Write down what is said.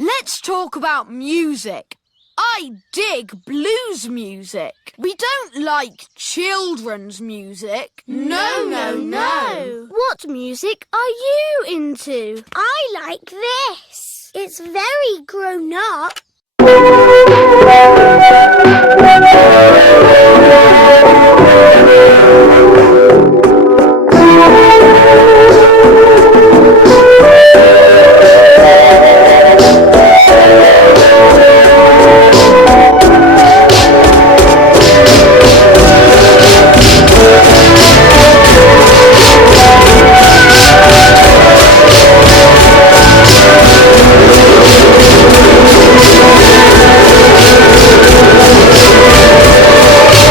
let's talk about music. I dig blues music. We don't like children's music. No. What music are you into? I like this. It's very grown up.